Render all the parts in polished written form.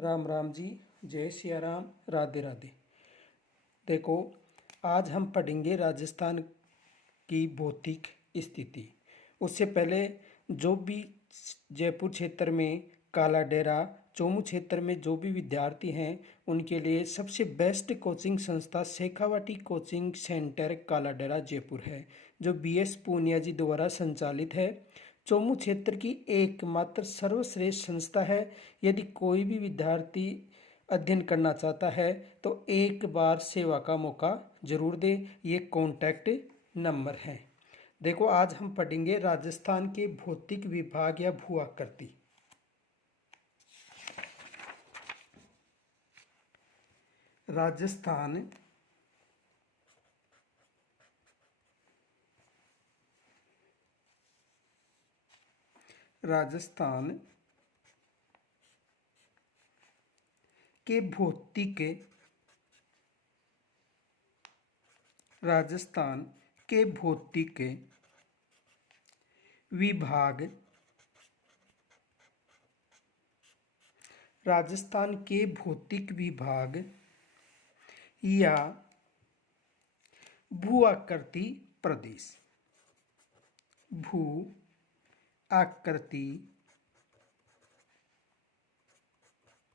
राम राम जी। जय सिया राम। राधे राधे। देखो, आज हम पढ़ेंगे राजस्थान की भौतिक स्थिति। उससे पहले जो भी जयपुर क्षेत्र में काला डेरा, चोमू क्षेत्र में जो भी विद्यार्थी हैं उनके लिए सबसे बेस्ट कोचिंग संस्था शेखावाटी कोचिंग सेंटर काला डेरा जयपुर है, जो बीएस पूनिया जी द्वारा संचालित है। चोमू क्षेत्र की एकमात्र सर्वश्रेष्ठ संस्था है। यदि कोई भी विद्यार्थी अध्ययन करना चाहता है तो एक बार सेवा का मौका जरूर दे। ये कॉन्टैक्ट नंबर है। देखो, आज हम पढ़ेंगे राजस्थान के भौतिक विभाग या भू आकृति। राजस्थान राजस्थान के भौतिक राजस्थान के भौतिक विभाग राजस्थान के भौतिक विभाग या भू आकृति प्रदेश, भू आकृति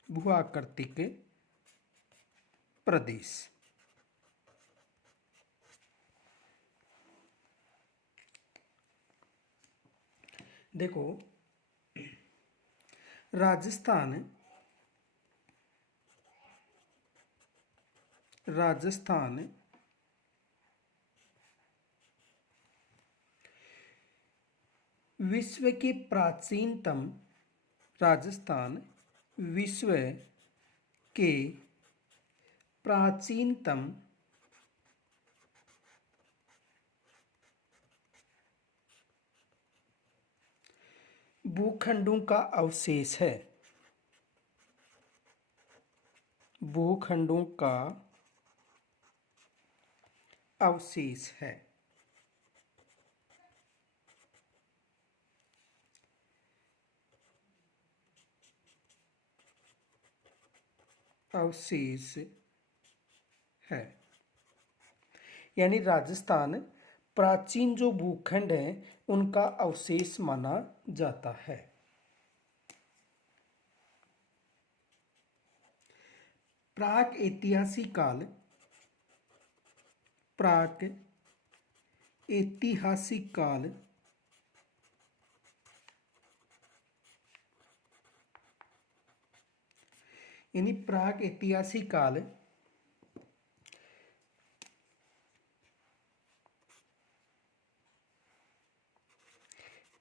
भू आकृतिक प्रदेश। देखो, राजस्थान विश्व के प्राचीनतम राजस्थान विश्व के प्राचीनतम भूखंडों का अवशेष है। भूखंडों का अवशेष है। अवशेष है, यानी राजस्थान प्राचीन जो भूखंड हैं उनका अवशेष माना जाता है। प्राक ऐतिहासिक काल यानी प्राक ऐतिहासिक काल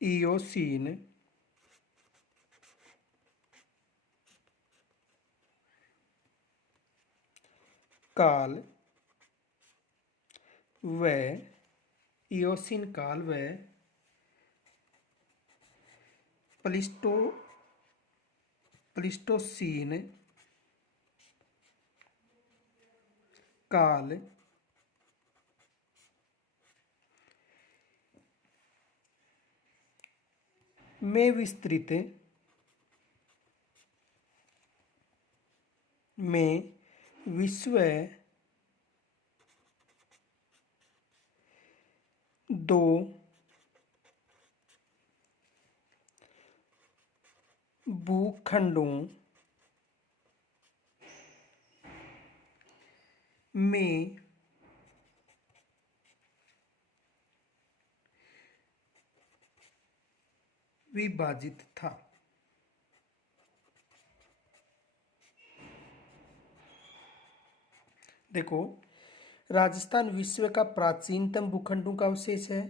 इयोसीन काल व प्लिस्टोसीन काल में विस्तृत विश्व दो भूखंडों में विभाजित था। देखो, राजस्थान विश्व का प्राचीनतम भूखंडों का अवशेष है।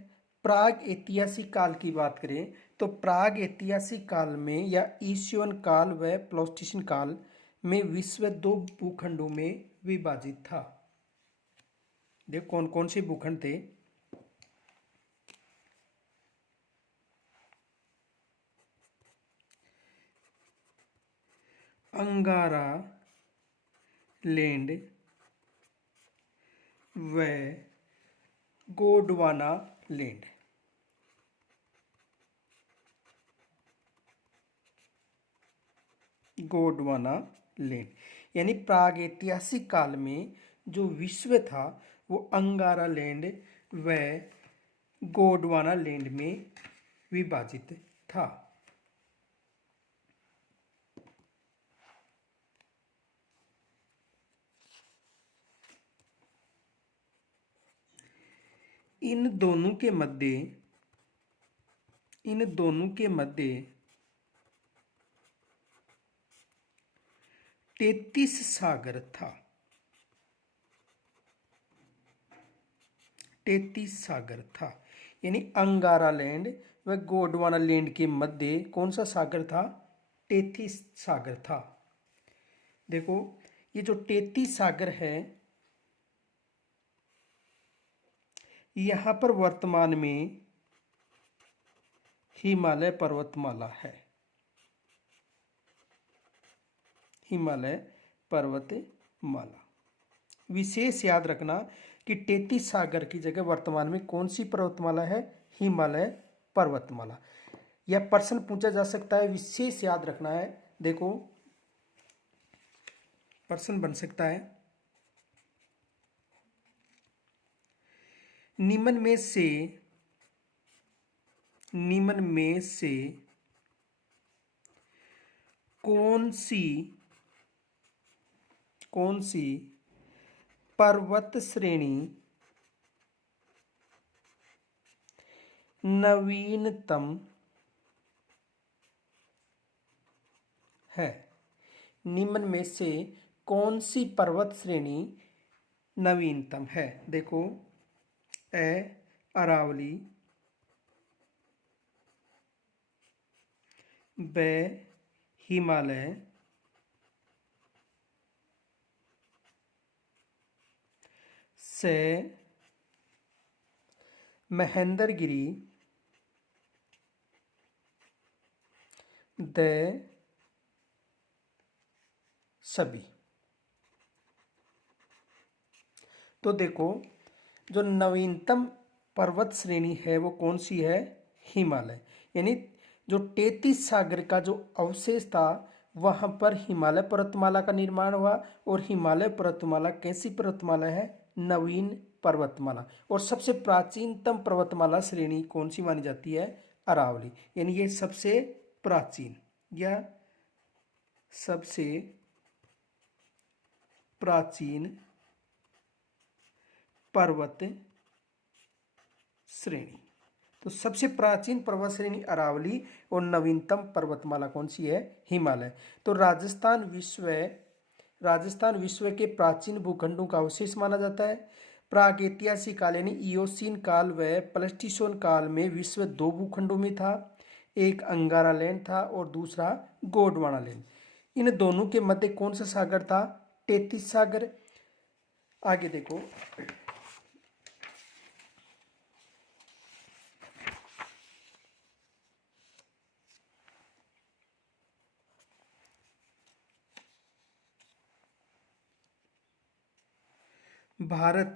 प्राग ऐतिहासिक काल की बात करें तो प्राग ऐतिहासिक काल में या ईसवीन काल व प्लास्टोसीन काल में विश्व दो भूखंडों में विभाजित था। देखो कौन कौन से भूखंड थे। अंगारा लैंड व गोंडवाना लैंड। गोंडवाना लैंड। यानी प्रागैतिहासिक काल में जो विश्व था वो अंगारा लैंड व गोंडवाना लैंड में विभाजित था। इन दोनों के मध्य 33 सागर था। 33 सागर था। यानी अंगारा लैंड व गोंडवाना लैंड के मध्य कौन सा सागर था? 33 सागर था। देखो ये जो 33 सागर है, यहां पर वर्तमान में हिमालय पर्वतमाला है। हिमालय पर्वतमाला। विशेष याद रखना कि 33 सागर की जगह वर्तमान में कौन सी पर्वतमाला है? हिमालय पर्वतमाला। यह प्रश्न पूछा जा सकता है, विशेष याद रखना है। देखो प्रश्न बन सकता है, निम्न में से कौन सी पर्वत श्रेणी नवीनतम है? निम्न में से कौन सी पर्वत श्रेणी नवीनतम है? देखो अरावली, ब हिमालय, से महेंद्रगिरी, द सभी। तो देखो जो नवीनतम पर्वत श्रेणी है वो कौन सी है? हिमालय। यानी जो 33 सागर का जो अवशेष था वहां पर हिमालय पर्वतमाला का निर्माण हुआ, और हिमालय पर्वतमाला कैसी पर्वतमाला है? नवीन पर्वतमाला। और सबसे प्राचीनतम पर्वतमाला श्रेणी कौन सी मानी जाती है? अरावली। यानी ये सबसे प्राचीन या सबसे प्राचीन पर्वत श्रेणी। तो सबसे प्राचीन पर्वत श्रेणी अरावली और नवीनतम पर्वतमाला कौन सी है? हिमालय। तो राजस्थान विश्व के प्राचीन भूखंडों का अवशेष माना जाता है। प्रागैतिहासिक काल यानी इयोसीन काल व प्लेस्टोसीन काल में विश्व 2 भूखंडों में था। एक अंगारा लैंड था और दूसरा गोंडवाना लैंड। इन दोनों के मध्य कौन सा सागर था? 33 सागर। आगे देखो, भारत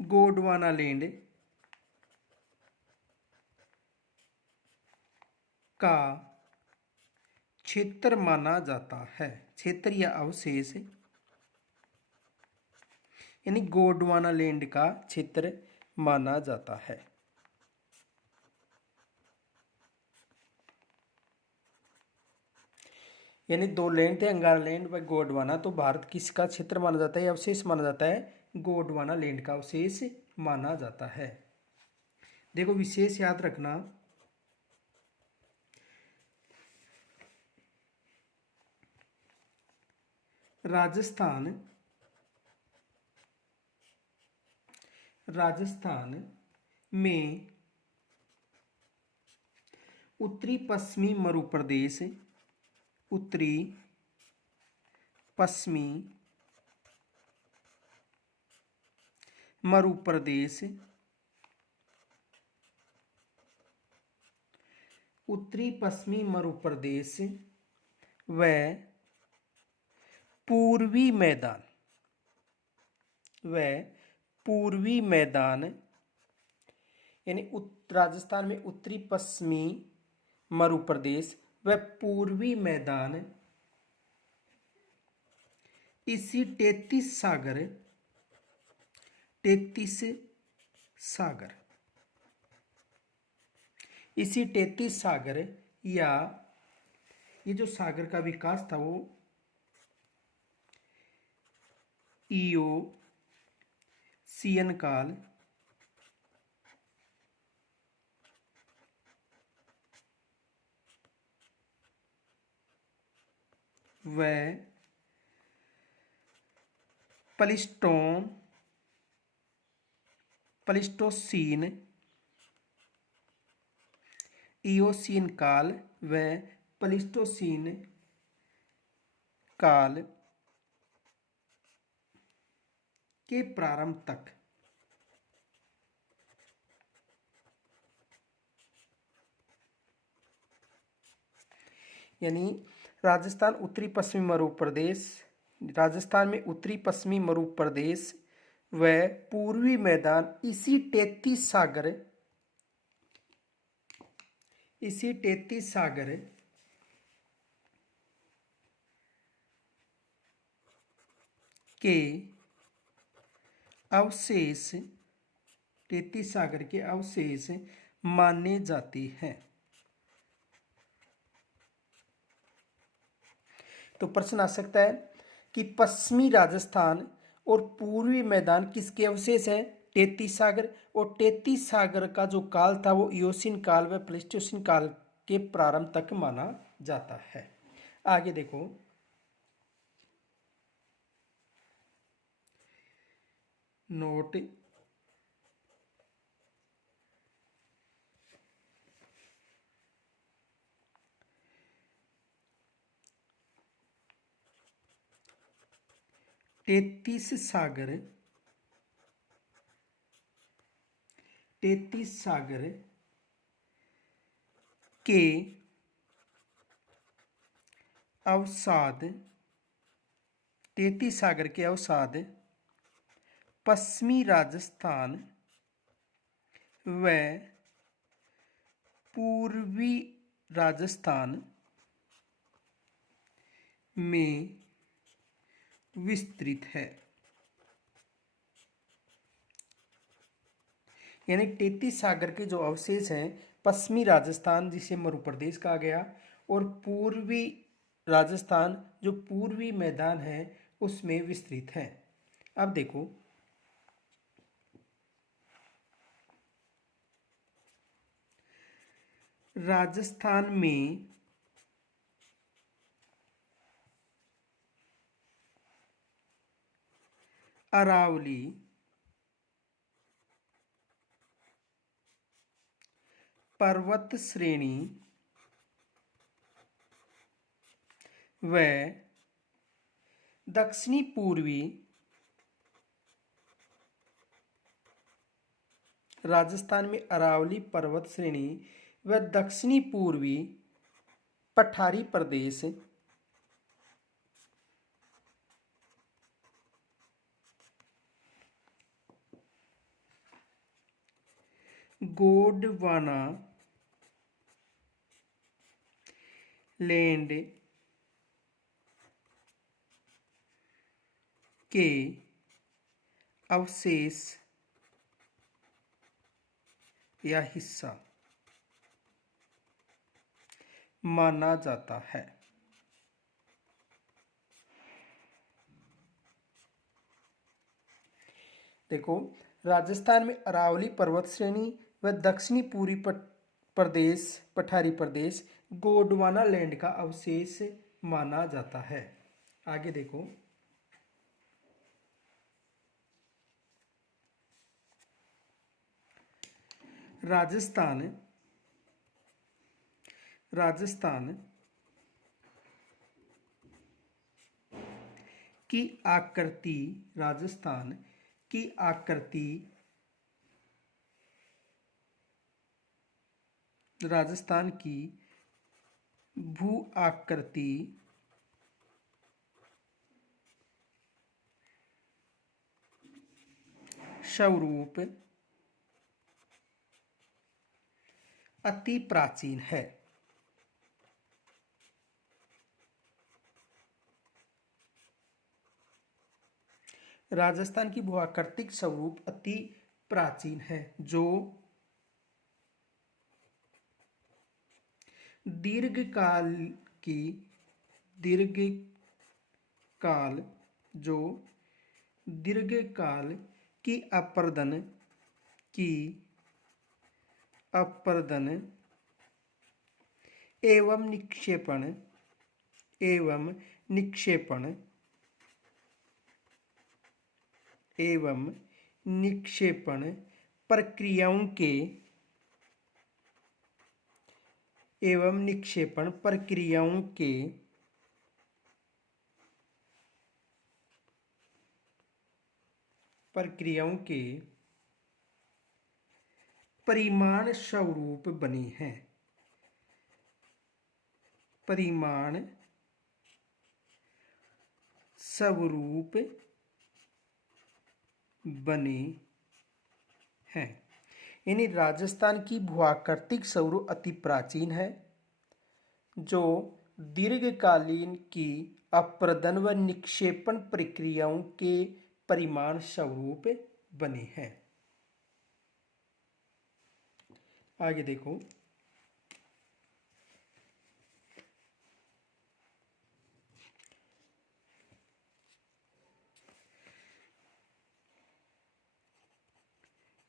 गोंडवाना लैंड का क्षेत्र माना जाता है। क्षेत्र या अवशेष यानी गोंडवाना लैंड का क्षेत्र माना जाता है। यानी 2 लैंड थे, अंगारा लैंड व गोंडवाना। तो भारत किसका क्षेत्र माना जाता है? अवशेष माना जाता है गोंडवाना लैंड का अवशेष माना जाता है। देखो विशेष याद रखना, राजस्थान में उत्तरी पश्चिमी मरुप्रदेश व पूर्वी मैदान यानी राजस्थान में उत्तरी पश्चिमी मरुप्रदेश व पूर्वी मैदान इसी 33 सागर इसी 33 सागर या ये जो सागर का विकास था वो इयोसियन काल व प्लिस्टोसीन इयोसीन काल व प्लिस्टोसीन काल के प्रारंभ तक यानी राजस्थान में उत्तरी पश्चिमी मरुप्रदेश व पूर्वी मैदान इसी 33 सागर के अवशेष 33 सागर के अवशेष माने जाते हैं। तो प्रश्न आ सकता है कि पश्चिमी राजस्थान और पूर्वी मैदान किसके अवशेष है? 33 सागर। और 33 सागर का जो काल था वो इयोसीन काल व प्लेस्टोसीन काल के प्रारंभ तक माना जाता है। आगे देखो, नोट 33 सागर के अवसाद 33 सागर के अवसाद पश्चिमी राजस्थान व पूर्वी राजस्थान में विस्तृत है। यानी 33 सागर के जो अवशेष हैं पश्चिमी राजस्थान जिसे मरुप्रदेश कहा गया और पूर्वी राजस्थान जो पूर्वी मैदान है उसमें विस्तृत है। अब देखो, राजस्थान में अरावली पर्वत श्रेणी व दक्षिणी पूर्वी राजस्थान में अरावली पर्वत श्रेणी व दक्षिणी पूर्वी पठारी प्रदेश गोंडवाना लैंड के अवशेष या हिस्सा माना जाता है। देखो, राजस्थान में अरावली पर्वत श्रेणी व दक्षिणी पूर्वी प्रदेश पठारी प्रदेश गोंडवाना लैंड का अवशेष माना जाता है। आगे देखो, राजस्थान की आकृति राजस्थान की भू आकृति स्वरूप अति प्राचीन है। राजस्थान की भूआकृतिक स्वरूप अति प्राचीन है, जो दीर्घकाल की दीर्घकाल जो दीर्घकाल की अपर्दन एवं निक्षेपण प्रक्रियाओं के परिमाण स्वरूप बनी है। यानी राजस्थान की भूआकृतिक स्वरूप अति प्राचीन है, जो दीर्घकालीन की अपर्दन व निक्षेपण प्रक्रियाओं के परिमाण स्वरूप बने हैं। आगे देखो,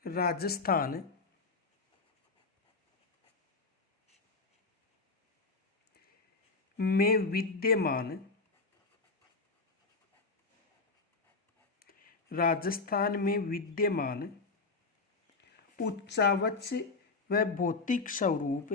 राजस्थान में विद्यमान उच्चावच व भौतिक स्वरूप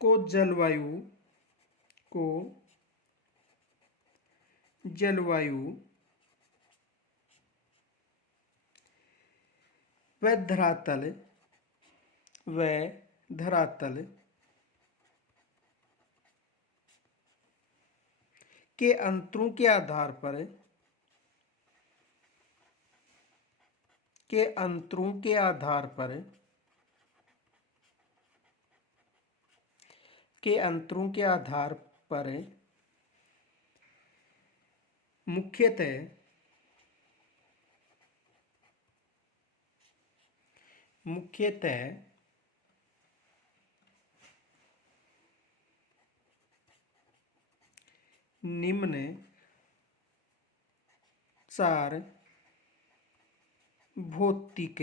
को जलवायु व धरातल के अंतरों के आधार पर मुख्यतः निम्न 4 भौतिक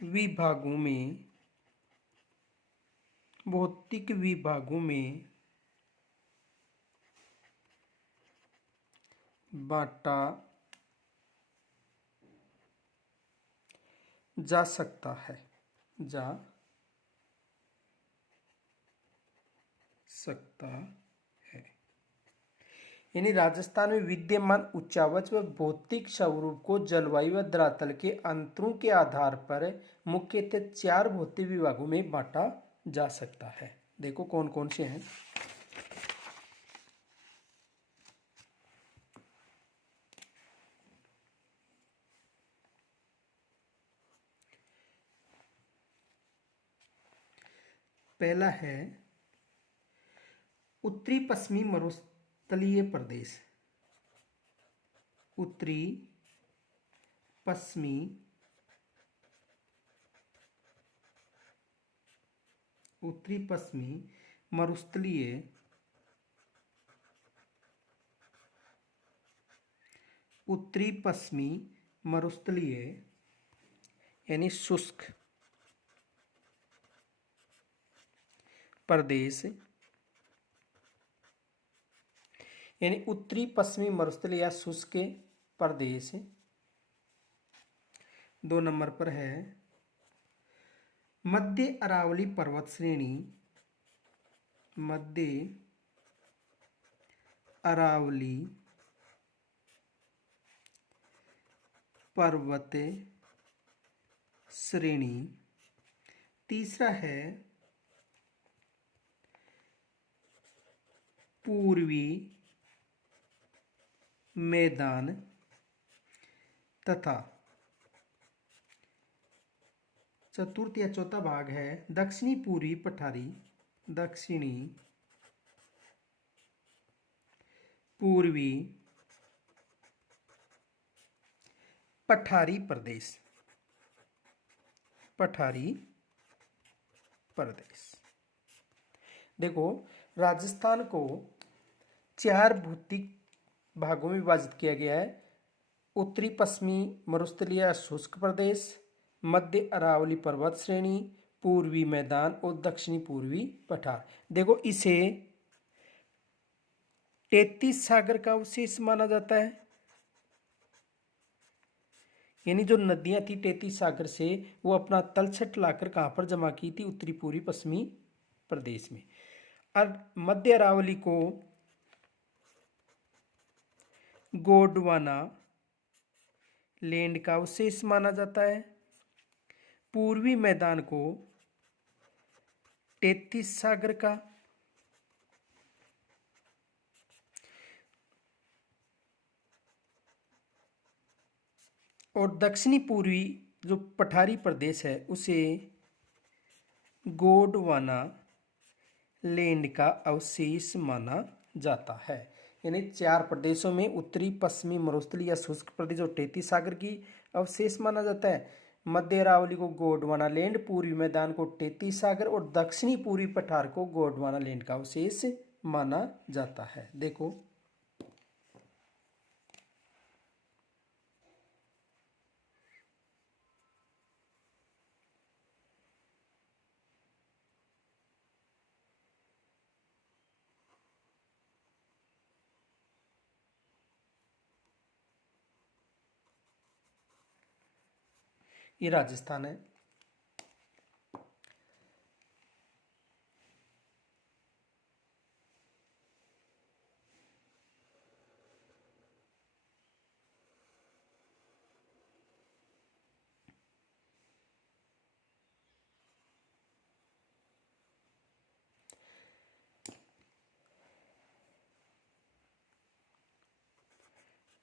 विभागों में बांटा जा सकता है। यानी राजस्थान में विद्यमान उच्चावच व भौतिक स्वरूप को जलवायु व धरातल के अंतरों के आधार पर मुख्यतः 4 भौतिक विभागों में बांटा जा सकता है। देखो कौन कौन से हैं। पहला है उत्तरी पश्चिमी मरुस्थलीय प्रदेश। उत्तरी पश्चिमी मरुस्थलीय यानी शुष्क प्रदेश, यानी उत्तरी पश्चिमी मरुस्थलीय या शुष्क प्रदेश। 2 नंबर पर है मध्य अरावली पर्वत श्रेणी। मध्य अरावली पर्वत श्रेणी तीसरा है पूर्वी मैदान तथा चतुर्थ या चौथा भाग है दक्षिणी पूर्वी पठारी, दक्षिणी पूर्वी पठारी प्रदेश, पठारी प्रदेश। देखो, राजस्थान को 4 भौतिक भागों में विभाजित किया गया है। उत्तरी पश्चिमी मरुस्थलीय शुष्क प्रदेश, मध्य अरावली पर्वत श्रेणी, पूर्वी मैदान और दक्षिणी पूर्वी पठार। देखो, इसे 33 सागर का अवशेष माना जाता है। यानी जो नदियां थी 33 सागर से, वो अपना तलछट लाकर कहां पर जमा की थी? उत्तरी पूर्वी पश्चिमी प्रदेश में। और मध्य अरावली को गोंडवाना लैंड का अवशेष माना जाता है। पूर्वी मैदान को 33 सागर का, और दक्षिणी पूर्वी जो पठारी प्रदेश है उसे गोंडवाना लैंड का अवशेष माना जाता है। यानी 4 प्रदेशों में उत्तरी पश्चिमी मरुस्थलीय या शुष्क प्रदेश और 33 सागर की अवशेष माना जाता है। मध्य अरावली को गोंडवाना लैंड, पूर्वी मैदान को 33 सागर और दक्षिणी पूर्वी पठार को गोंडवाना लैंड का अवशेष माना जाता है। देखो, ये राजस्थान है।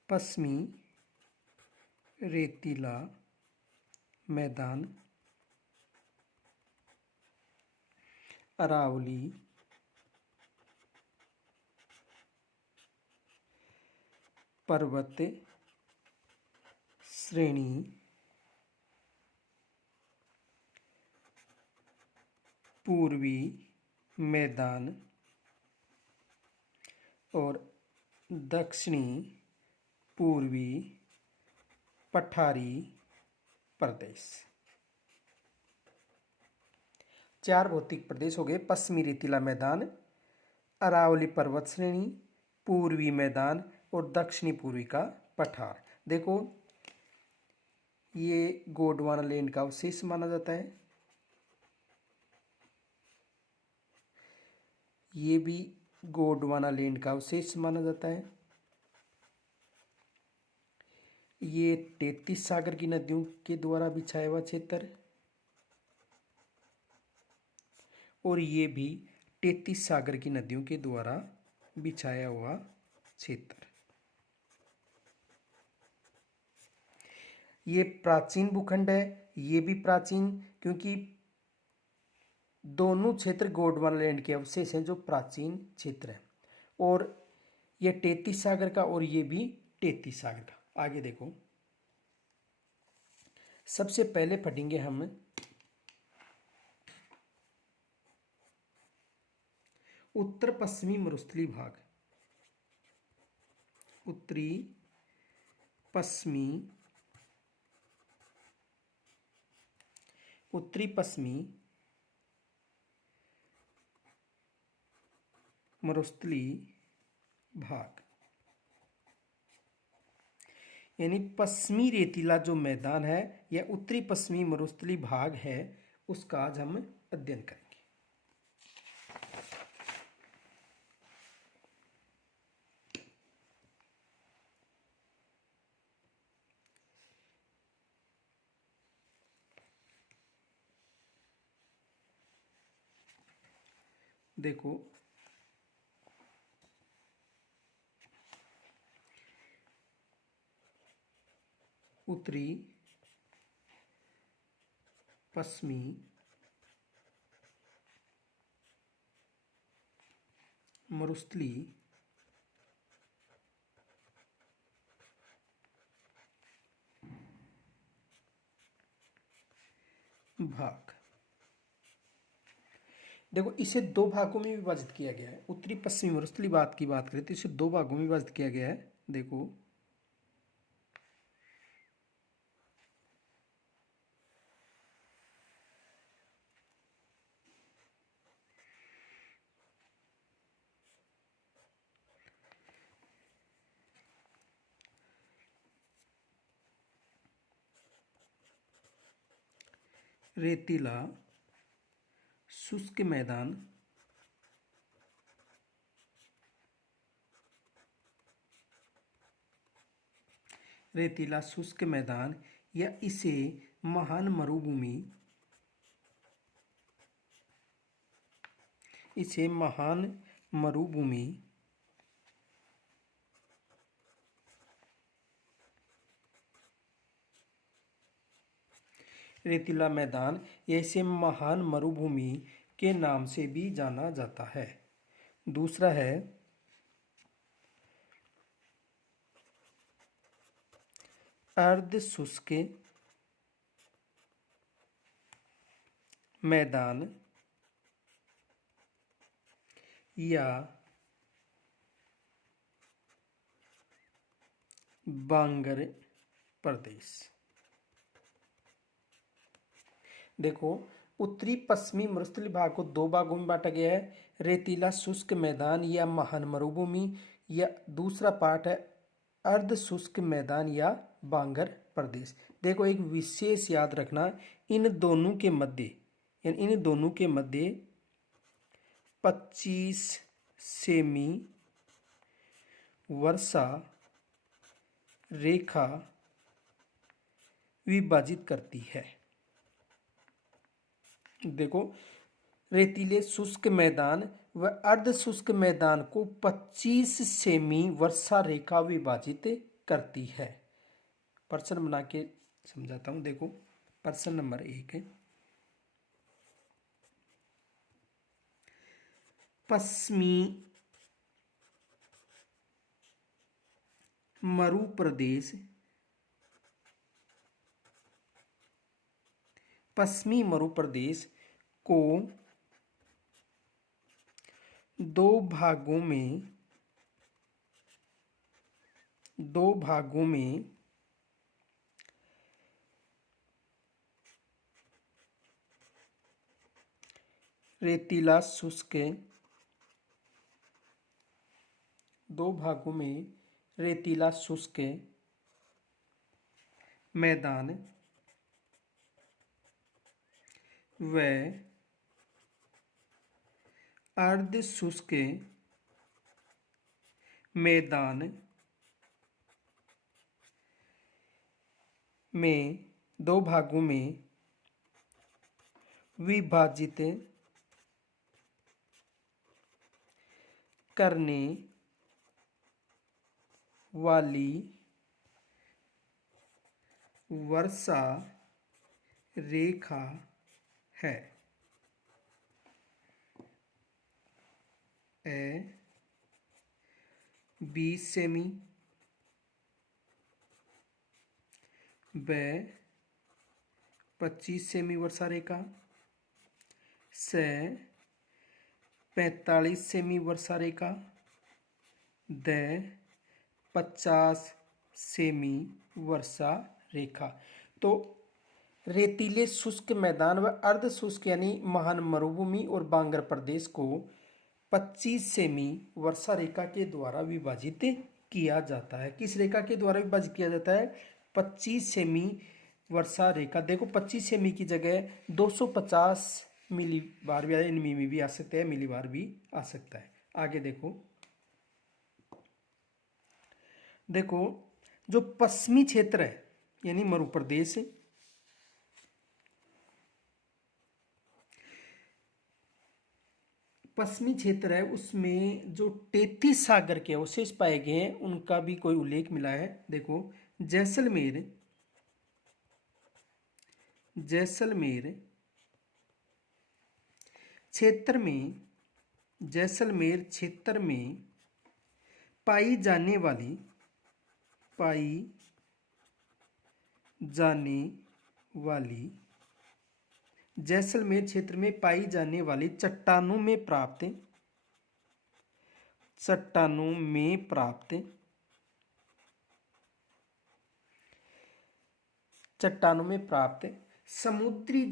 पश्चिमी रेतीला मैदान, अरावली पर्वत श्रेणी, पूर्वी मैदान और दक्षिणी पूर्वी पठारी प्रदेश। 4 भौतिक प्रदेश हो गए। पश्चिमी रेतीला मैदान, अरावली पर्वत श्रेणी, पूर्वी मैदान और दक्षिणी पूर्वी का पठार। देखो, ये गोंडवाना लैंड का अवशेष माना जाता है। ये भी गोंडवाना लैंड का अवशेष माना जाता है। ये 33 सागर की नदियों के द्वारा बिछाया हुआ क्षेत्र, और ये भी 33 सागर की नदियों के द्वारा बिछाया हुआ क्षेत्र। ये प्राचीन भूखंड है, ये भी प्राचीन, क्योंकि दोनों क्षेत्र गोंडवाना लैंड के अवशेष हैं जो प्राचीन क्षेत्र है। और ये 33 सागर का और ये भी 33 सागर का। आगे देखो, सबसे पहले पढ़ेंगे हम उत्तर पश्चिमी मरुस्थलीय भाग। उत्तरी पश्चिमी मरुस्थलीय भाग, यानी पश्चिमी रेतीला जो मैदान है या उत्तरी पश्चिमी मरुस्थलीय भाग है, उसका आज हम अध्ययन करेंगे। देखो उत्तरी पश्चिमी मरुस्थली भाग। देखो इसे दो भागों में विभाजित किया गया है। उत्तरी पश्चिमी मरुस्थली भाग की बात करें तो इसे दो भागों में विभाजित किया गया है। देखो रेतीला शुष्क मैदान, रेतीला शुष्क मैदान या इसे महान मरुभूमि, इसे महान मरुभूमि रेतीला मैदान या इसे महान मरुभूमि के नाम से भी जाना जाता है। दूसरा है अर्ध शुष्क मैदान या बांगर प्रदेश। देखो उत्तरी पश्चिमी मरुस्थलीय भाग को दो भागों में बांटा गया है, रेतीला शुष्क मैदान या महान मरुभूमि, या दूसरा पार्ट है अर्ध शुष्क मैदान या बांगर प्रदेश। देखो एक विशेष याद रखना, इन दोनों के मध्य 25 सेमी वर्षा रेखा विभाजित करती है। देखो रेतीले शुष्क मैदान व अर्ध शुष्क मैदान को 25 सेमी वर्षा रेखा विभाजित करती है। प्रश्न बना के समझाता हूं। देखो प्रश्न नंबर 1 है, पश्चिमी मरु प्रदेश, पश्चिमी मरु प्रदेश को दो भागों में रेतीला शुष्क, दो भागों में रेतीला शुष्क मैदान व अर्ध शुष्क मैदान में दो भागों में विभाजित करने वाली वर्षा रेखा है। ए 20 सेमी, ब 25 सेमी वर्षा रेखा, स 45 सेमी वर्षा रेखा, द 50 सेमी वर्षा रेखा। तो रेतीले शुष्क मैदान व अर्ध शुष्क यानी महान मरुभूमि और बांगर प्रदेश को 25 सेमी वर्षा रेखा के द्वारा विभाजित किया जाता है। किस रेखा के द्वारा विभाजित किया जाता है? 25 सेमी वर्षा रेखा। देखो 25 सेमी की जगह 250 मिलीबार भी एनमी में भी आ सकता है, मिलीबार भी आ सकता है। आगे देखो जो पश्चिमी क्षेत्र है यानी मरु प्रदेश, पश्चिमी क्षेत्र है उसमें जो 33 सागर के अवशेष पाए गए हैं उनका भी कोई उल्लेख मिला है। देखो, जैसलमेर जैसलमेर क्षेत्र में जैसलमेर क्षेत्र में पाई जाने वाली जैसलमेर क्षेत्र में पाई जाने वाली चट्टानों में प्राप्त समुद्री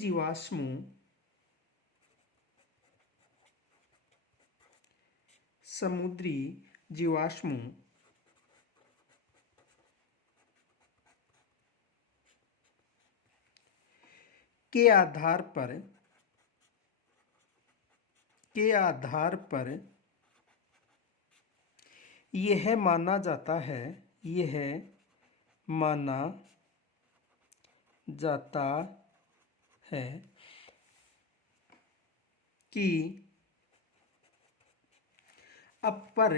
जीवाश्मों के आधार पर यह माना जाता है कि अपर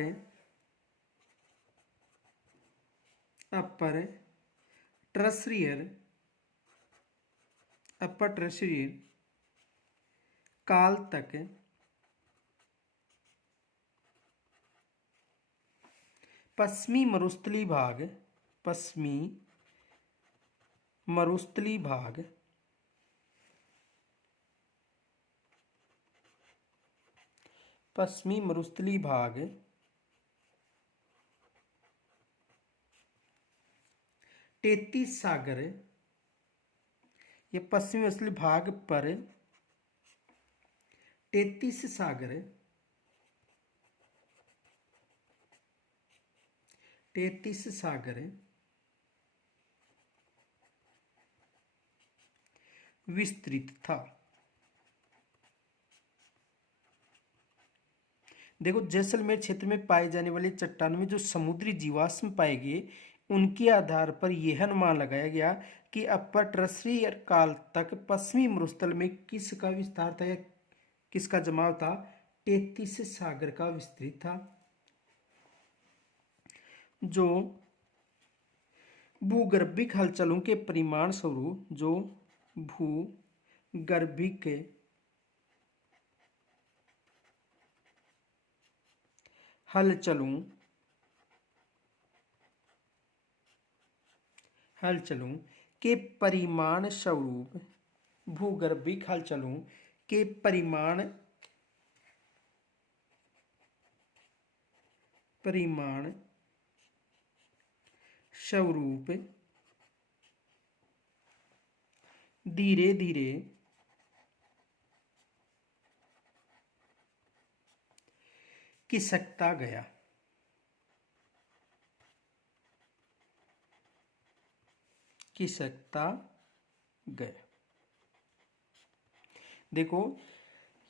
ट्रेशियरी काल तक पश्चिमी मरुस्थलीय भाग पश्चिमी मरुस्थलीय भाग 33 सागर, ये पश्चिमी मरुस्थलीय भाग पर 33 सागर विस्तृत था। देखो, जैसलमेर क्षेत्र में पाए जाने वाले चट्टानों में जो समुद्री जीवाश्म पाए गए उनके आधार पर यह अनुमान लगाया गया कि अपर ट्रेशियरी काल तक पश्चिमी मरुस्थल में किसका विस्तार था या किसका जमाव था? 33 सागर का विस्तृत था। जो भूगर्भिक हलचलों के परिमाण स्वरूप भूगर्भिक हलचलों के परिमाण स्वरूप भूगर्भिक हलचलों के परिमाण स्वरूप धीरे धीरे खिसकता गया। देखो,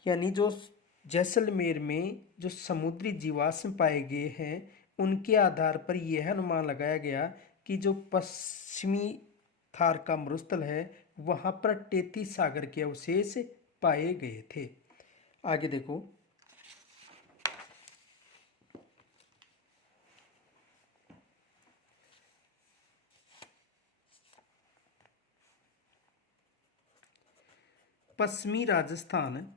यानी जो जैसलमेर में जो समुद्री जीवाश्म पाए गए हैं उनके आधार पर यह अनुमान लगाया गया कि जो पश्चिमी थार का मरुस्थल है वहां पर 33 सागर के अवशेष पाए गए थे। आगे देखो, पश्चिमी राजस्थान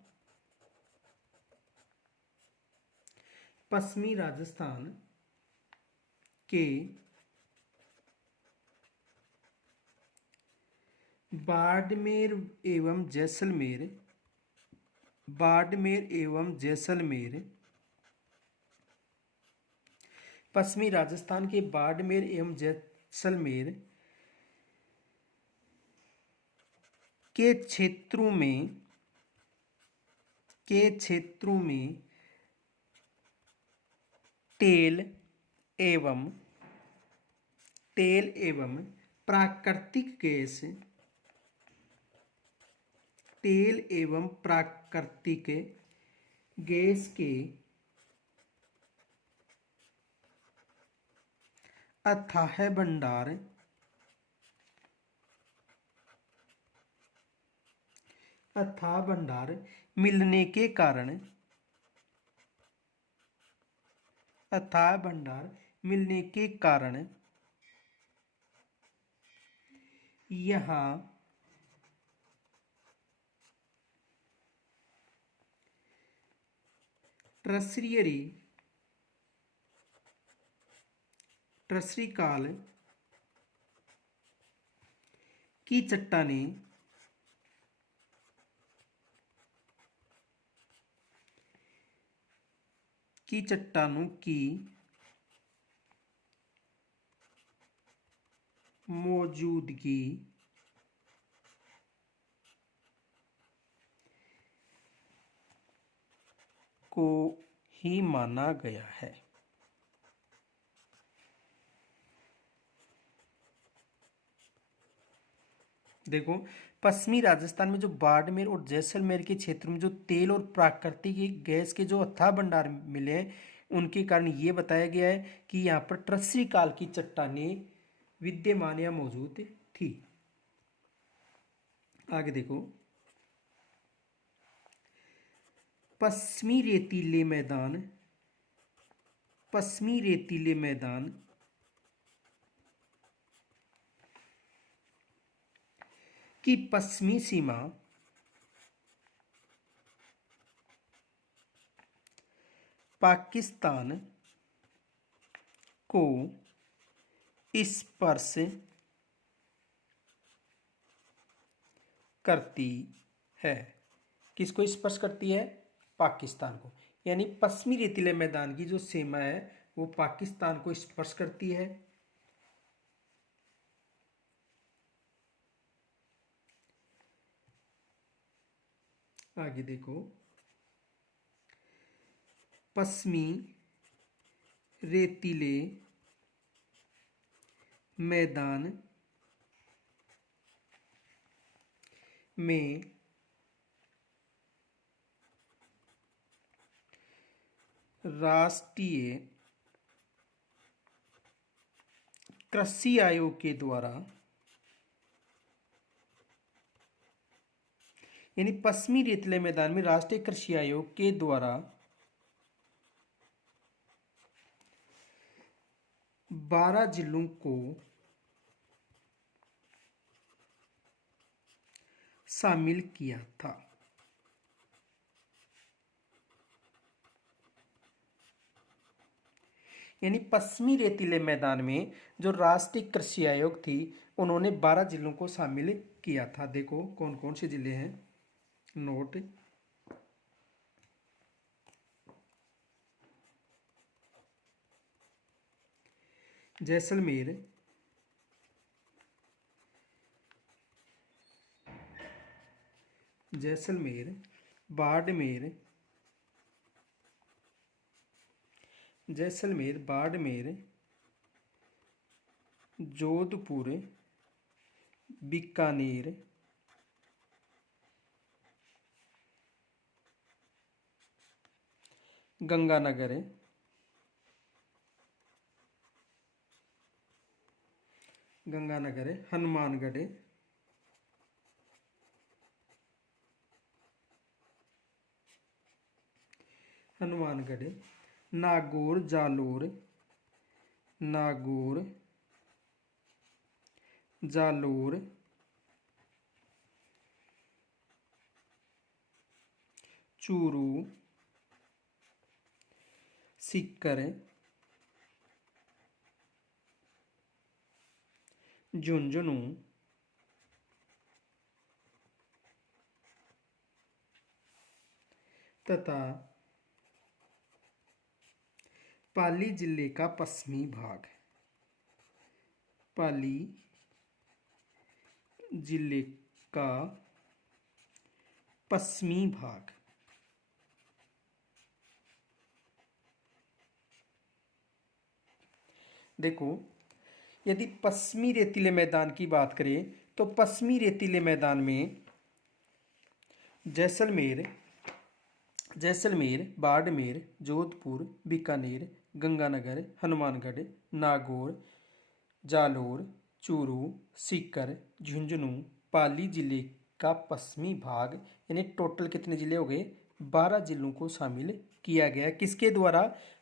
के बाड़मेर एवं जैसलमेर पश्चिमी राजस्थान के बाड़मेर एवं जैसलमेर के क्षेत्रों में तेल एवं प्राकृतिक गैस के अथाह भंडार मिलने के कारण अथाह भंडार मिलने के कारण यहाँ ट्रसरी काल की चट्टानों की मौजूदगी को ही माना गया है। देखो, पश्चिमी राजस्थान में जो बाड़मेर और जैसलमेर के क्षेत्र में जो तेल और प्राकृतिक गैस के जो अथाह भंडार मिले हैं, उनके कारण ये बताया गया है कि यहाँ पर ट्रसरी काल की चट्टानें विद्यमान या मौजूद थी। आगे देखो, पश्चिमी रेतीले मैदान की पश्चिमी सीमा पाकिस्तान को स्पर्श करती है। किसको स्पर्श करती है? पाकिस्तान को। यानी पश्चिमी रेतीले मैदान की जो सीमा है वो पाकिस्तान को स्पर्श करती है। आगे देखो, पश्चिमी रेतीले मैदान में राष्ट्रीय कृषि आयोग के द्वारा, यानी पश्चिमी रेतीले मैदान में राष्ट्रीय कृषि आयोग के द्वारा 12 जिलों को शामिल किया था। यानी पश्चिमी रेतीले मैदान में जो राष्ट्रीय कृषि आयोग थी उन्होंने 12 जिलों को शामिल किया था। देखो कौन कौन से जिले हैं, नोट। जैसलमेर, बाड़मेर, जोधपुर, बीकानेर, गंगानगर, हनुमानगढ़, नागौर, जालोर, चूरू, सीकर, झुंझुनू, तथा पाली जिले का पश्चिमी भाग। पाली जिले का पश्चिमी भाग। देखो, यदि पश्चिमी रेतीले मैदान की बात करें तो पश्चिमी रेतीले मैदान में जैसलमेर, बाड़मेर, जोधपुर, बीकानेर, गंगानगर, हनुमानगढ़, नागौर, जालोर, चूरू, सीकर, झुंझुनू, पाली जिले का पश्चिमी भाग, यानी टोटल कितने जिले हो गए? 12 जिलों को शामिल किया गया। किसके द्वारा?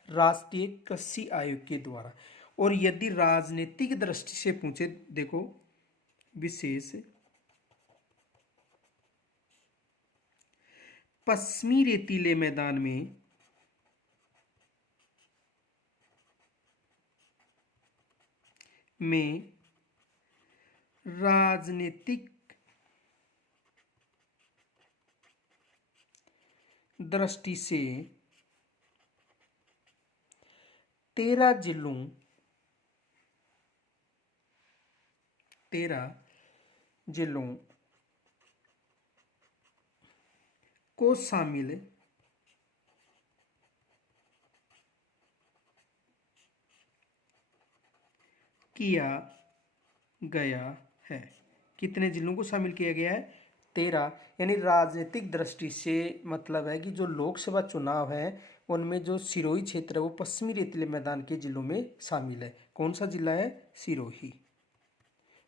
राष्ट्रीय कृषि आयोग के द्वारा। और यदि राजनीतिक दृष्टि से पूछे, देखो विशेष पश्चिमी रेतीले मैदान में राजनीतिक दृष्टि से 13 जिलों को शामिल किया गया है। कितने जिलों को शामिल किया गया है? 13। यानी राजनीतिक दृष्टि से मतलब है कि जो लोकसभा चुनाव है उनमें जो सिरोही क्षेत्र है वो पश्चिमी रेतीले मैदान के जिलों में शामिल है। कौन सा जिला है? सिरोही।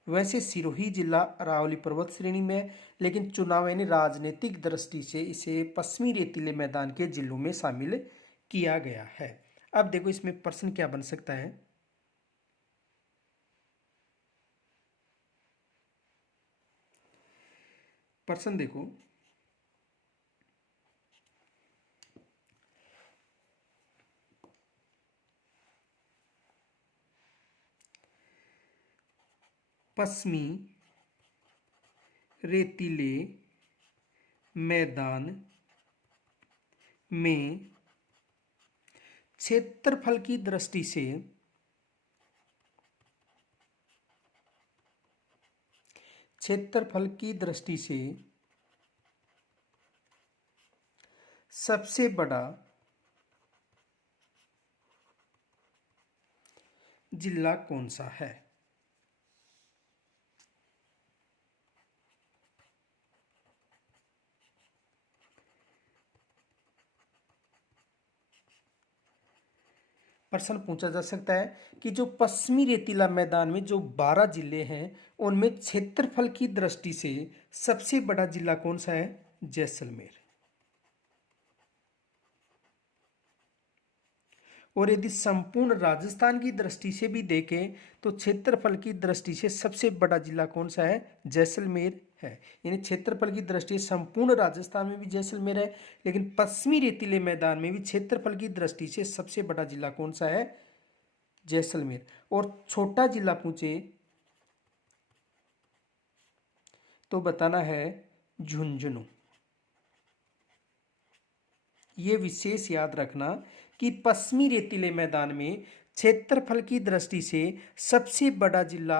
वैसे सिरोही जिला अरावली पर्वत श्रेणी में है, लेकिन चुनाव यानी राजनीतिक दृष्टि से इसे पश्चिमी रेतीले मैदान के जिलों में शामिल किया गया है। अब देखो इसमें प्रश्न क्या बन सकता है। प्रश्न देखो, पश्चिमी रेतीले मैदान में क्षेत्रफल की दृष्टि से सबसे बड़ा जिला कौन सा है? प्रश्न पूछा जा सकता है कि जो पश्चिमी रेतीला मैदान में जो 12 जिले हैं उनमें क्षेत्रफल की दृष्टि से सबसे बड़ा जिला कौन सा है? जैसलमेर। और यदि संपूर्ण राजस्थान की दृष्टि से भी देखें तो क्षेत्रफल की दृष्टि से सबसे बड़ा जिला कौन सा है? जैसलमेर है। यानी क्षेत्रफल की दृष्टि से संपूर्ण राजस्थान में भी जैसलमेर है, लेकिन पश्चिमी रेतीले मैदान में भी क्षेत्रफल की दृष्टि से सबसे बड़ा जिला कौन सा है? जैसलमेर। और छोटा जिला पूछे तो बताना है झुंझुनू। ये विशेष याद रखना कि पश्चिमी रेतीले मैदान में क्षेत्रफल की दृष्टि से सबसे बड़ा जिला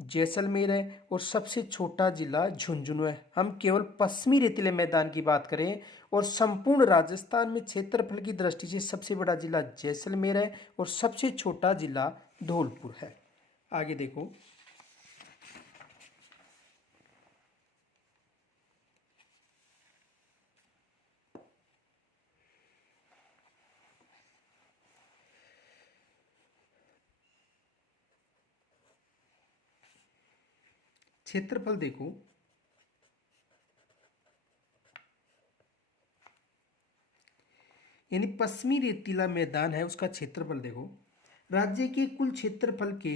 जैसलमेर है और सबसे छोटा जिला झुंझुनू है। हम केवल पश्चिमी रेतीले मैदान की बात करें और संपूर्ण राजस्थान में क्षेत्रफल की दृष्टि से सबसे बड़ा जिला जैसलमेर है और सबसे छोटा जिला धौलपुर है। आगे देखो, क्षेत्रफल देखो, यानी पश्चिमी रेतीला मैदान है उसका क्षेत्रफल देखो। राज्य के कुल क्षेत्रफल के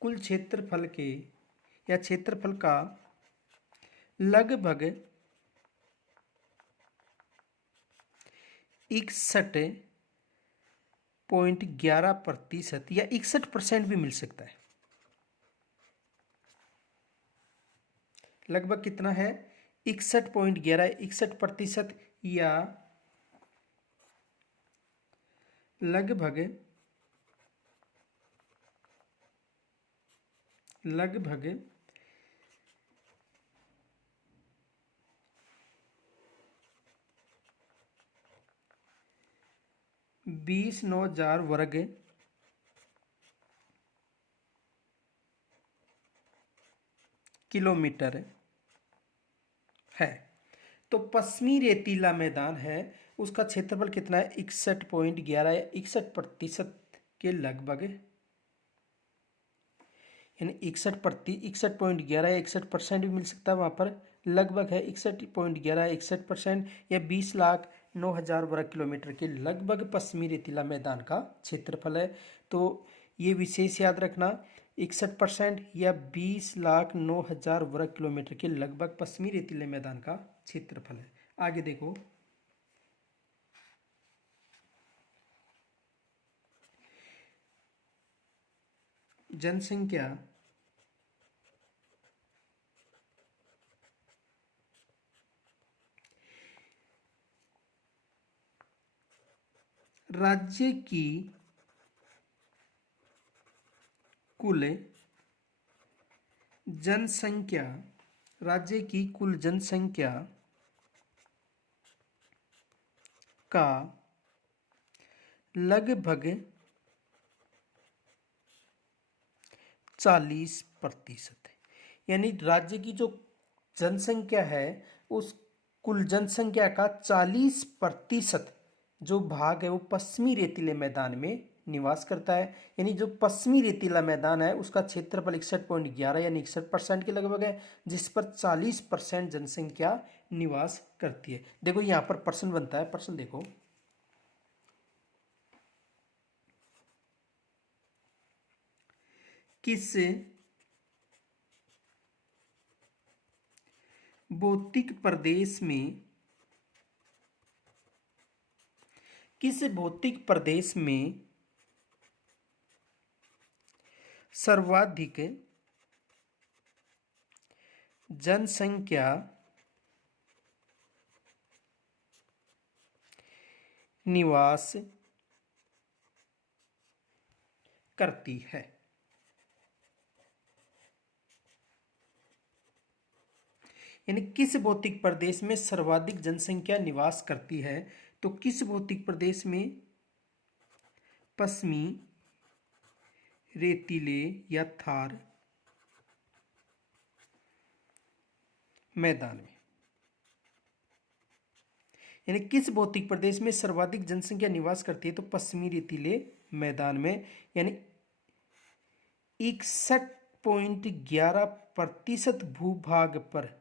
कुल क्षेत्रफल के या क्षेत्रफल का लगभग 61.11% या 61% भी मिल सकता है। लगभग कितना है? 61.11, 61% या लगभग 29,000 वर्ग किलोमीटर है। तो पश्चिमी रेतीला मैदान है उसका क्षेत्रफल कितना है? 61.11 या 61% के लगभग यानी 61.11 या 61% भी मिल सकता है, वहाँ पर लगभग है 61.11 61% या 20,09,000 वर्ग किलोमीटर के लगभग पश्चिमी रेतीला मैदान का क्षेत्रफल है। तो ये विशेष याद रखना, 61% या 20,09,000 वर्ग किलोमीटर के लगभग पश्चिमी रेतीले मैदान का क्षेत्रफल है। आगे देखो, जनसंख्या राज्य की कुल जनसंख्या, राज्य की कुल जनसंख्या का लगभग 40% है। यानी राज्य की जो जनसंख्या है उस कुल जनसंख्या का 40% जो भाग है वो पश्चिमी रेतीले मैदान में निवास करता है। यानी जो पश्चिमी रेतीला मैदान है उसका क्षेत्रफल 61.11 यानी 61% के लगभग है, जिस पर 40% जनसंख्या निवास करती है। देखो यहाँ पर प्रश्न बनता है, प्रश्न देखो, किस भौतिक प्रदेश में, किस भौतिक प्रदेश में सर्वाधिक जनसंख्या निवास करती है? यानी किस भौतिक प्रदेश में सर्वाधिक जनसंख्या निवास करती है? तो किस भौतिक प्रदेश में? पश्चिमी रेतीले या थार मैदान में। यानी किस भौतिक प्रदेश में सर्वाधिक जनसंख्या निवास करती है? तो पश्चिमी रेतीले मैदान में। यानी 61.11% भूभाग पर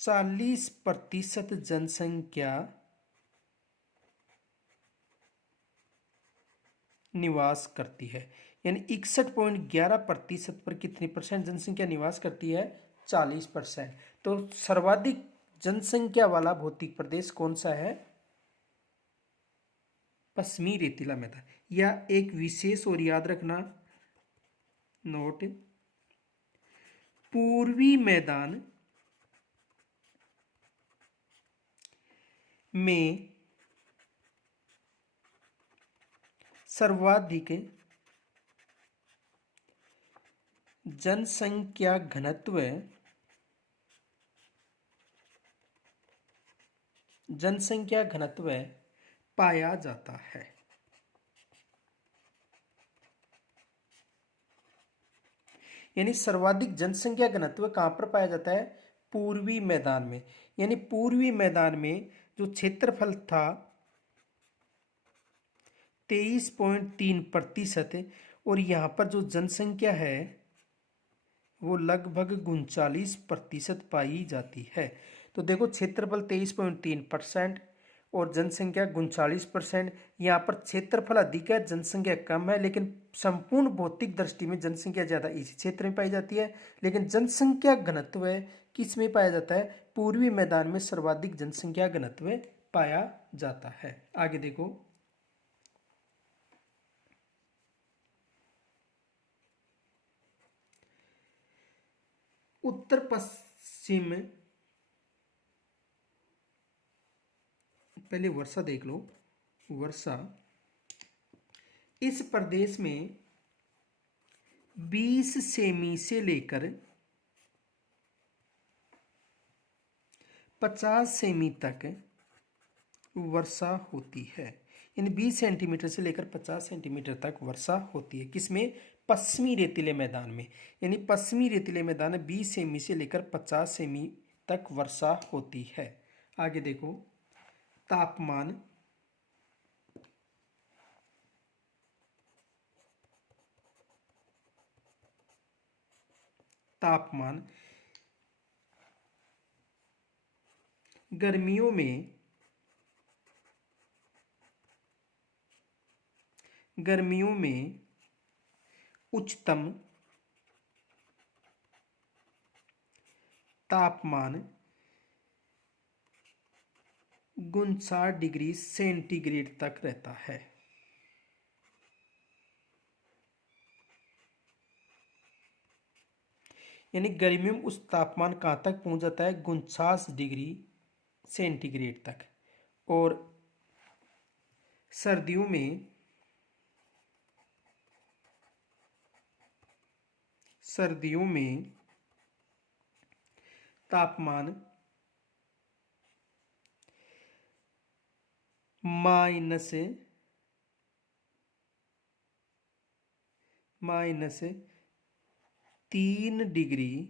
40% जनसंख्या निवास करती है। यानी 61.11% पर कितनी परसेंट जनसंख्या निवास करती है? 40%। तो सर्वाधिक जनसंख्या वाला भौतिक प्रदेश कौन सा है? पश्चिमी रेतीला मैदान। या एक विशेष और याद रखना नोट, पूर्वी मैदान में सर्वाधिक जनसंख्या घनत्व पाया जाता है। यानी सर्वाधिक जनसंख्या घनत्व कहां पर पाया जाता है? पूर्वी मैदान में। यानी पूर्वी मैदान में जो क्षेत्रफल था 23.3% और यहाँ पर जो जनसंख्या है वो लगभग 39% पाई जाती है। तो देखो क्षेत्रफल 23.3% और जनसंख्या 39%। यहाँ पर क्षेत्रफल अधिक है, जनसंख्या कम है, लेकिन संपूर्ण भौतिक दृष्टि में जनसंख्या ज़्यादा इसी क्षेत्र में पाई जाती है। लेकिन जनसंख्या घनत्व किस में पाया जाता है? पूर्वी मैदान में सर्वाधिक जनसंख्या घनत्व पाया जाता है। आगे देखो, उत्तर पश्चिम, पहले वर्षा देख लो। वर्षा इस प्रदेश में 20 सेमी से लेकर 50 सेमी तक वर्षा होती है। यानी 20 सेंटीमीटर से लेकर 50 सेंटीमीटर तक वर्षा होती है। किसमें? पश्चिमी रेतीले मैदान में। यानी पश्चिमी रेतीले मैदान में 20 सेमी से लेकर 50 सेमी तक वर्षा होती है। आगे देखो, तापमान तापमान गर्मियों में उच्चतम तापमान 59 डिग्री सेंटीग्रेड तक रहता है। यानी गर्मियों में उस तापमान कहाँ तक पहुंच जाता है? 49 डिग्री सेंटीग्रेड तक। और सर्दियों में तापमान -3 डिग्री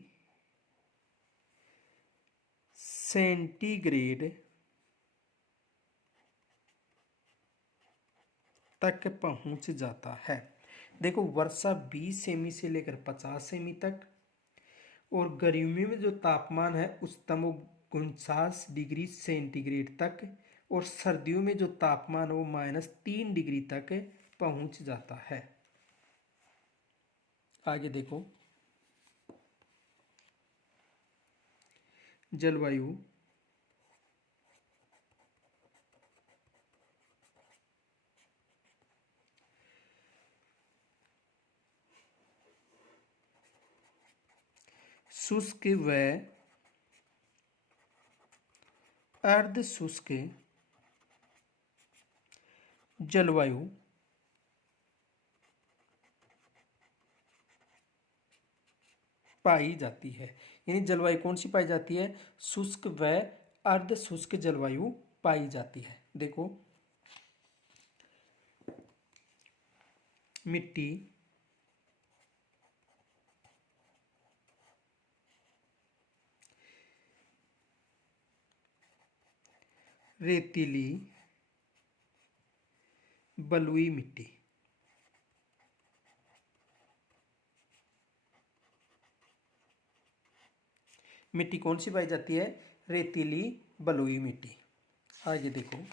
सेंटीग्रेड तक पहुंच जाता है। देखो वर्षा 20 सेमी से लेकर 50 सेमी तक, और गर्मियों में जो तापमान है उच्चतम वो 49 डिग्री सेंटीग्रेड तक, और सर्दियों में जो तापमान है वो -3 डिग्री तक पहुंच जाता है। आगे देखो, जलवायु शुष्क व अर्ध शुष्क जलवायु पाई जाती है। यानी जलवायु कौन सी पाई जाती है? शुष्क व अर्ध शुष्क जलवायु पाई जाती है। देखो, मिट्टी, रेतीली, बलुई मिट्टी। मिट्टी कौन सी पाई जाती है? रेतीली, बलुई मिट्टी। आगे देखो,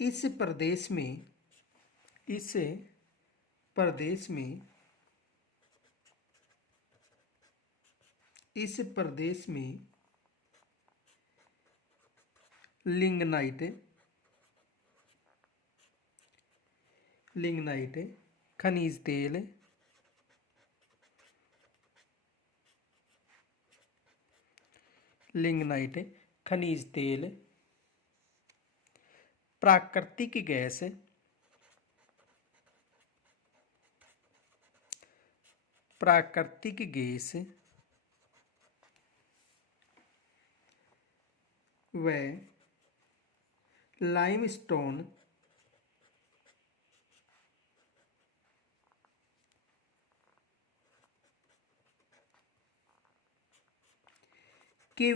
इस प्रदेश में लिग्नाइट खनिज तेल, प्राकृतिक गैस व लाइमस्टोन के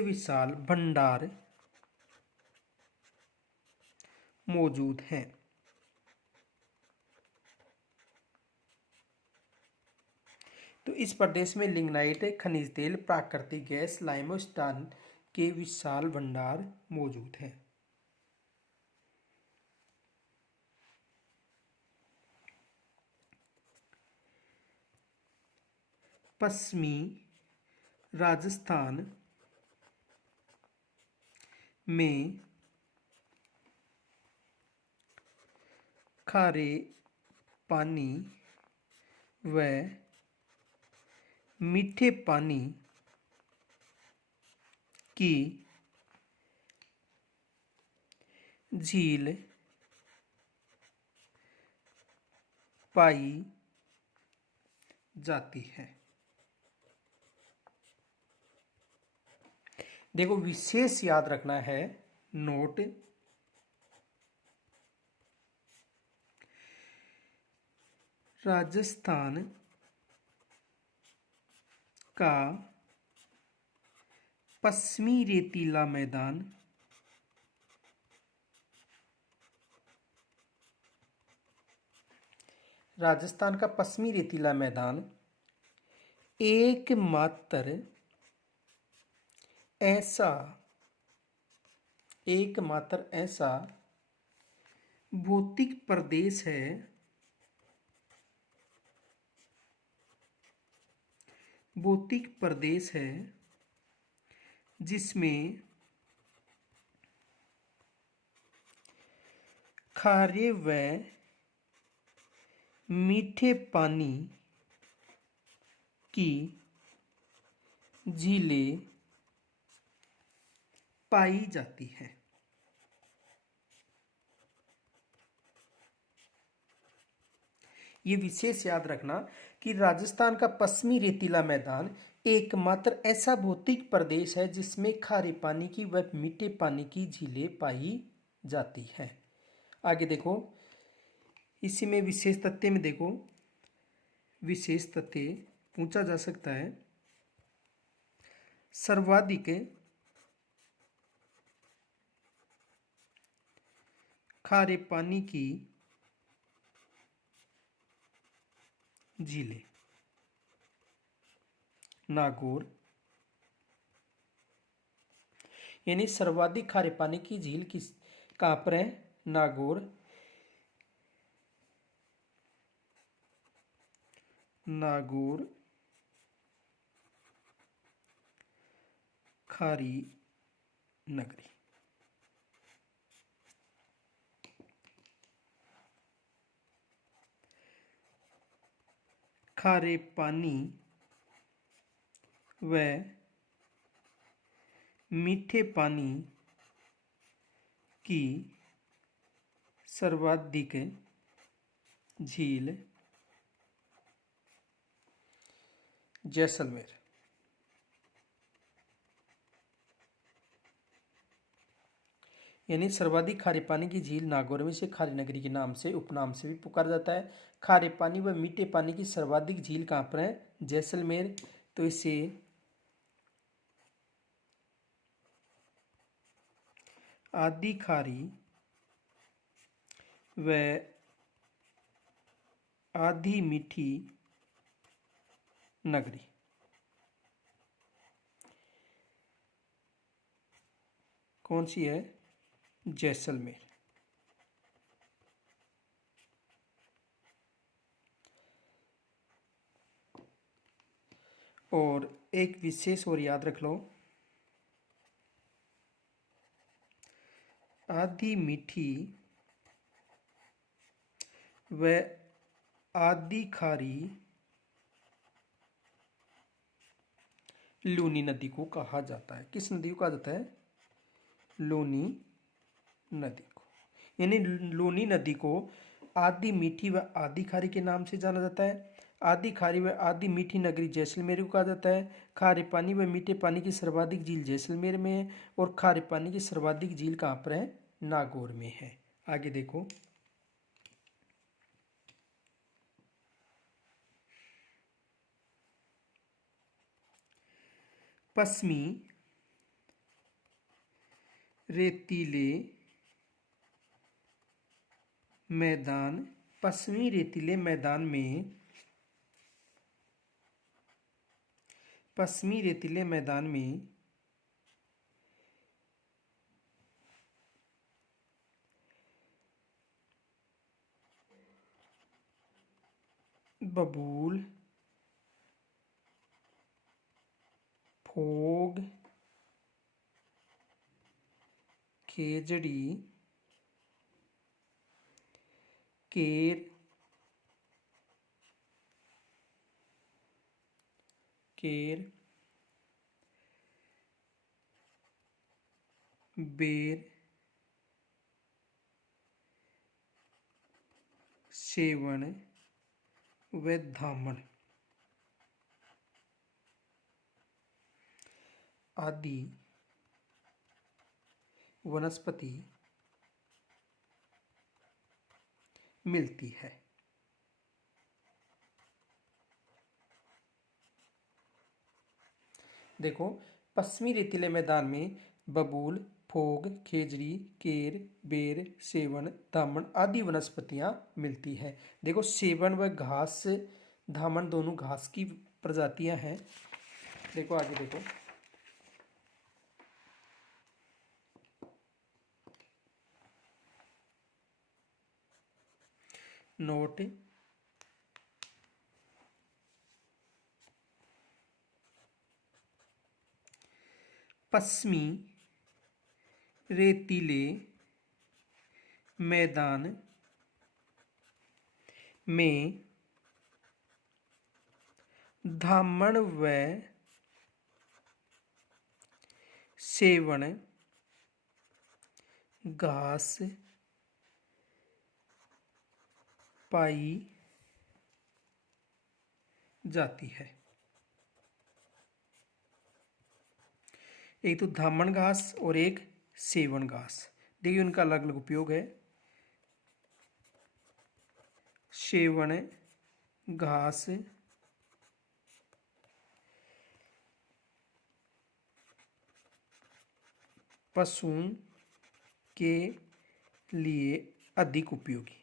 विशाल भंडार मौजूद हैं। तो इस प्रदेश में लिग्नाइट खनिज तेल, प्राकृतिक गैस, लाइमस्टोन के विशाल भंडार मौजूद हैं। पश्चिमी राजस्थान में खारे पानी व मीठे पानी की झील पाई जाती है। देखो, विशेष याद रखना है नोट राजस्थान का पश्चिमी रेतीला मैदान राजस्थान का पश्चिमी रेतीला मैदान एकमात्र ऐसा भौतिक प्रदेश है जिसमें खारे व मीठे पानी की झीलें पाई जाती हैं। ये विशेष याद रखना कि राजस्थान का पश्चिमी रेतीला मैदान एकमात्र ऐसा भौतिक प्रदेश है जिसमें खारे पानी की व मीठे पानी की झीलें पाई जाती हैं। आगे देखो, इसी में विशेष तथ्य में देखो, विशेष तथ्य पूछा जा सकता है। सर्वाधिक खारे पानी की झीलें नागौर, यानी सर्वाधिक खारे पानी की झील किस कहाँ पर है? नागौर। नागौर खारी नगरी। खारे पानी व मीठे पानी की सर्वाधिक झील जैसलमेर। यानी सर्वाधिक खारे पानी की झील नागौर में से खारी नगरी के नाम से उपनाम से भी पुकारा जाता है। खारे पानी व मीठे पानी की सर्वाधिक झील कहाँ पर है? जैसलमेर। तो इसे आधी खारी व आधी मीठी नगरी। कौन सी है? जैसलमेर। और एक विशेष और याद रख लो, आधी मीठी व आधी खारी लूनी नदी को कहा जाता है। किस नदी को कहा जाता है? लूनी नदी को। यानी लूनी नदी को आधी मीठी व आधी खारी के नाम से जाना जाता है। आधी खारी व आधी मीठी नगरी जैसलमेर को कहा जाता है। खारे पानी व मीठे पानी की सर्वाधिक झील जैसलमेर में है और खारे पानी की सर्वाधिक झील कहाँ पर है? नागौर में है। आगे देखो, पश्चिमी रेतीले मैदान, पश्चिमी रेतीले मैदान में बबूल, फोग, खेजड़ी, केर, बेर, सेवन व धामन आदि वनस्पति मिलती है। देखो, पश्चिमी रेतीले मैदान में बबूल, फोग, खेजड़ी, केर, बेर, सेवन, धामन आदि वनस्पतियां मिलती है। देखो, सेवन व घास, धामन दोनों घास की प्रजातियां हैं। देखो आगे देखो, नोट, पश्चिमी रेतीले मैदान में धामन व सेवन घास पाई जाती है। एक तो धामन घास और एक सेवन घास। देखिए, उनका अलग अलग उपयोग है। सेवन घास पशुओं के लिए अधिक उपयोगी।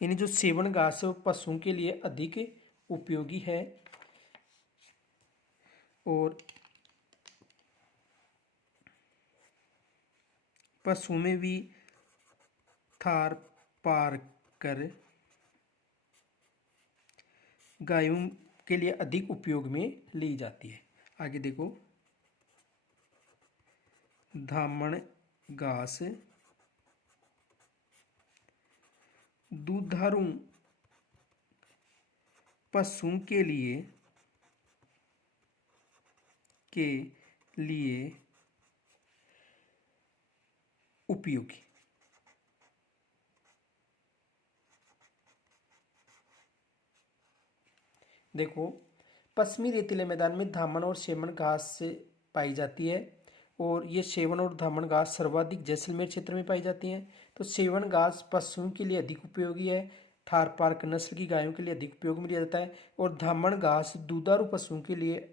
यानी जो सेवन घास है वो पशुओं के लिए अधिक उपयोगी है और पशु में भी थार पार कर गायों के लिए अधिक उपयोग में ली जाती है। आगे देखो, धामन घास दुधारू पशुओं के लिए उपयोगी। देखो, पश्चिमी रेतीले मैदान में धामन और सेमन घास पाई जाती है और ये सेवन और धामन घास सर्वाधिक जैसलमेर क्षेत्र में पाई जाती हैं। तो सेवन घास पशुओं के लिए अधिक उपयोगी है, थार पार्क नस्ल की गायों के लिए अधिक उपयोग में लिया जाता है और धामन घास दुधारू पशुओं के लिए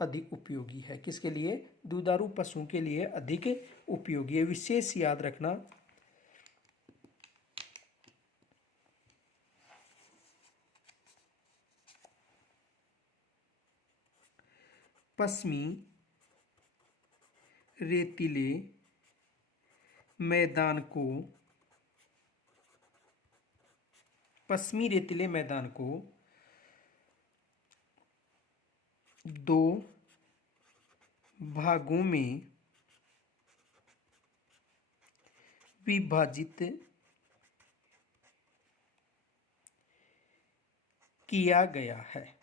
अधिक उपयोगी है। किसके लिए? दुधारू पशुओं के लिए अधिक उपयोगी है। विशेष याद रखना, पश्चिमी रेतीले मैदान को दो भागों में विभाजित किया गया है।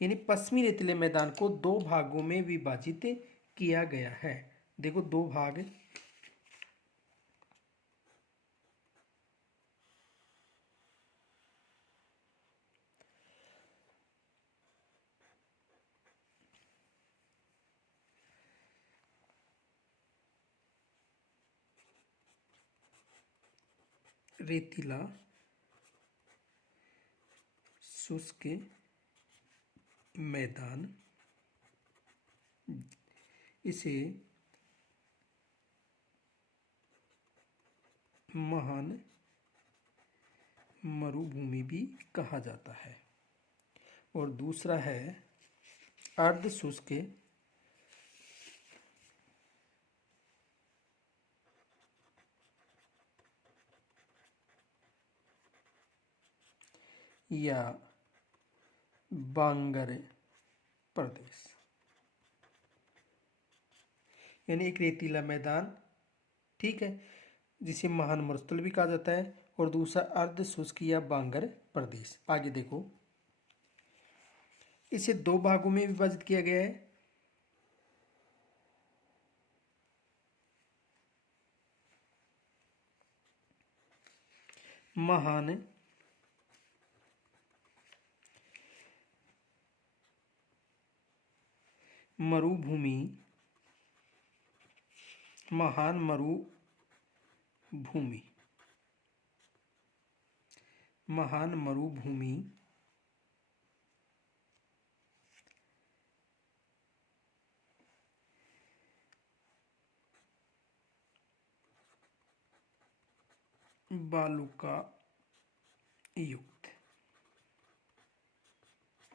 यानी पश्चिमी रेतीले मैदान को दो भागों में विभाजित किया गया है। देखो, दो भाग, रेतीला शुष्क मैदान, इसे महान मरुभूमि भी कहा जाता है। और दूसरा है अर्ध शुष्क या बांगर प्रदेश। यानी एक रेतीला मैदान, ठीक है, जिसे महान मरुस्थल भी कहा जाता है, और दूसरा अर्ध शुष्क या बांगर प्रदेश। आगे देखो, इसे दो भागों में विभाजित किया गया है। महान मरुभूमि, महान मरुभूमि, महान मरुभूमि बालुका युक्त।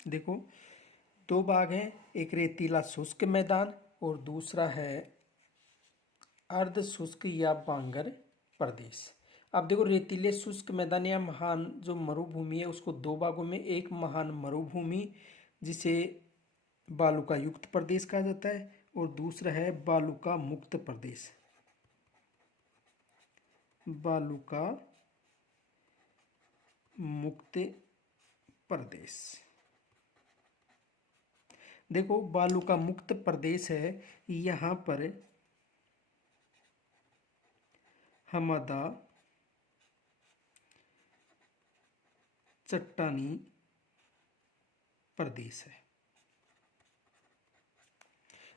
देखो दो भाग हैं, एक रेतीला शुष्क मैदान और दूसरा है अर्ध शुष्क या बांगर प्रदेश। अब देखो रेतीले शुष्क मैदान या महान जो मरुभूमि है उसको दो भागों में, एक महान मरुभूमि जिसे बालुका युक्त प्रदेश कहा जाता है और दूसरा है बालुका मुक्त प्रदेश, बालुका मुक्त प्रदेश। देखो बालुका मुक्त प्रदेश है, यहाँ पर हमदा चट्टानी प्रदेश है।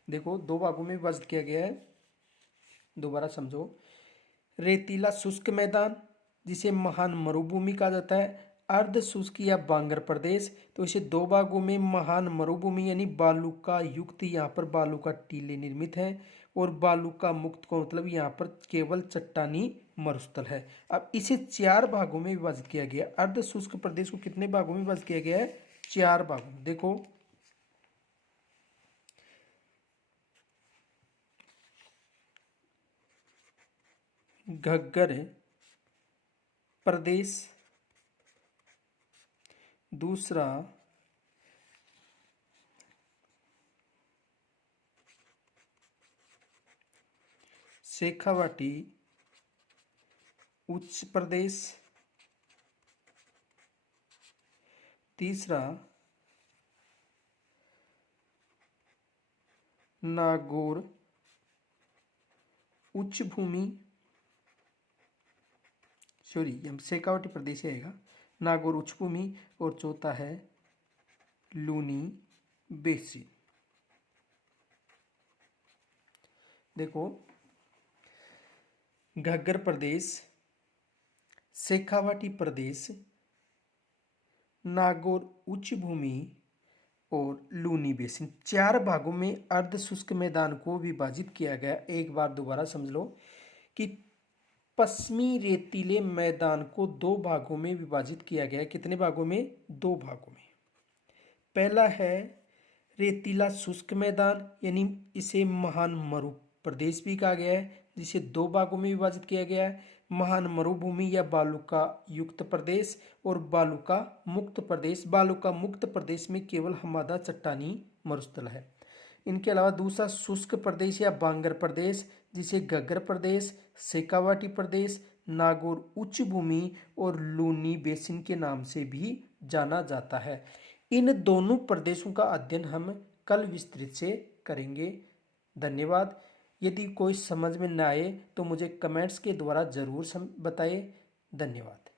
देखो दो भागों में विभाजित किया गया है, दोबारा समझो। रेतीला शुष्क मैदान जिसे महान मरुभूमि कहा जाता है, अर्ध शुष्क या बांगर प्रदेश, तो इसे दो भागों में, महान मरुभूमि यानी बालुका युक्त, यहाँ पर बालुका टीले निर्मित हैं, और बालुका मुक्त को मतलब यहाँ पर केवल चट्टानी मरुस्थल है। अब इसे चार भागों में विभाजित किया गया। अर्ध शुष्क प्रदेश को कितने भागों में विभाजित किया गया है? चार भागों में। देखो घग्गर प्रदेश, दूसरा शेखावाटी उच्च प्रदेश, तीसरा नागौर उच्च भूमि, सॉरी हम शेखावाटी प्रदेश आएगा, नागौर उच्च भूमि, और चौथा है लूनी बेसिन। देखो घग्गर प्रदेश, शेखावाटी प्रदेश, नागौर उच्च भूमि और लूनी बेसिन, चार भागों में अर्ध शुष्क मैदान को विभाजित किया गया। एक बार दोबारा समझ लो कि पश्चिमी रेतीले मैदान को दो भागों में विभाजित किया गया है। कितने भागों में? दो भागों में। पहला है रेतीला शुष्क मैदान, यानी इसे महान मरु प्रदेश भी कहा गया है, जिसे दो भागों में विभाजित किया गया है, महान मरुभूमि या बालुका युक्त प्रदेश और बालुका मुक्त प्रदेश। बालुका मुक्त प्रदेश में केवल हमदा चट्टानी मरुस्थल है। इनके अलावा दूसरा शुष्क प्रदेश या बांगर प्रदेश, जिसे घग्गर प्रदेश, शेखावाटी प्रदेश, नागौर उच्च भूमि और लूनी बेसिन के नाम से भी जाना जाता है। इन दोनों प्रदेशों का अध्ययन हम कल विस्तृत से करेंगे। धन्यवाद। यदि कोई समझ में न आए तो मुझे कमेंट्स के द्वारा जरूर बताएं। धन्यवाद।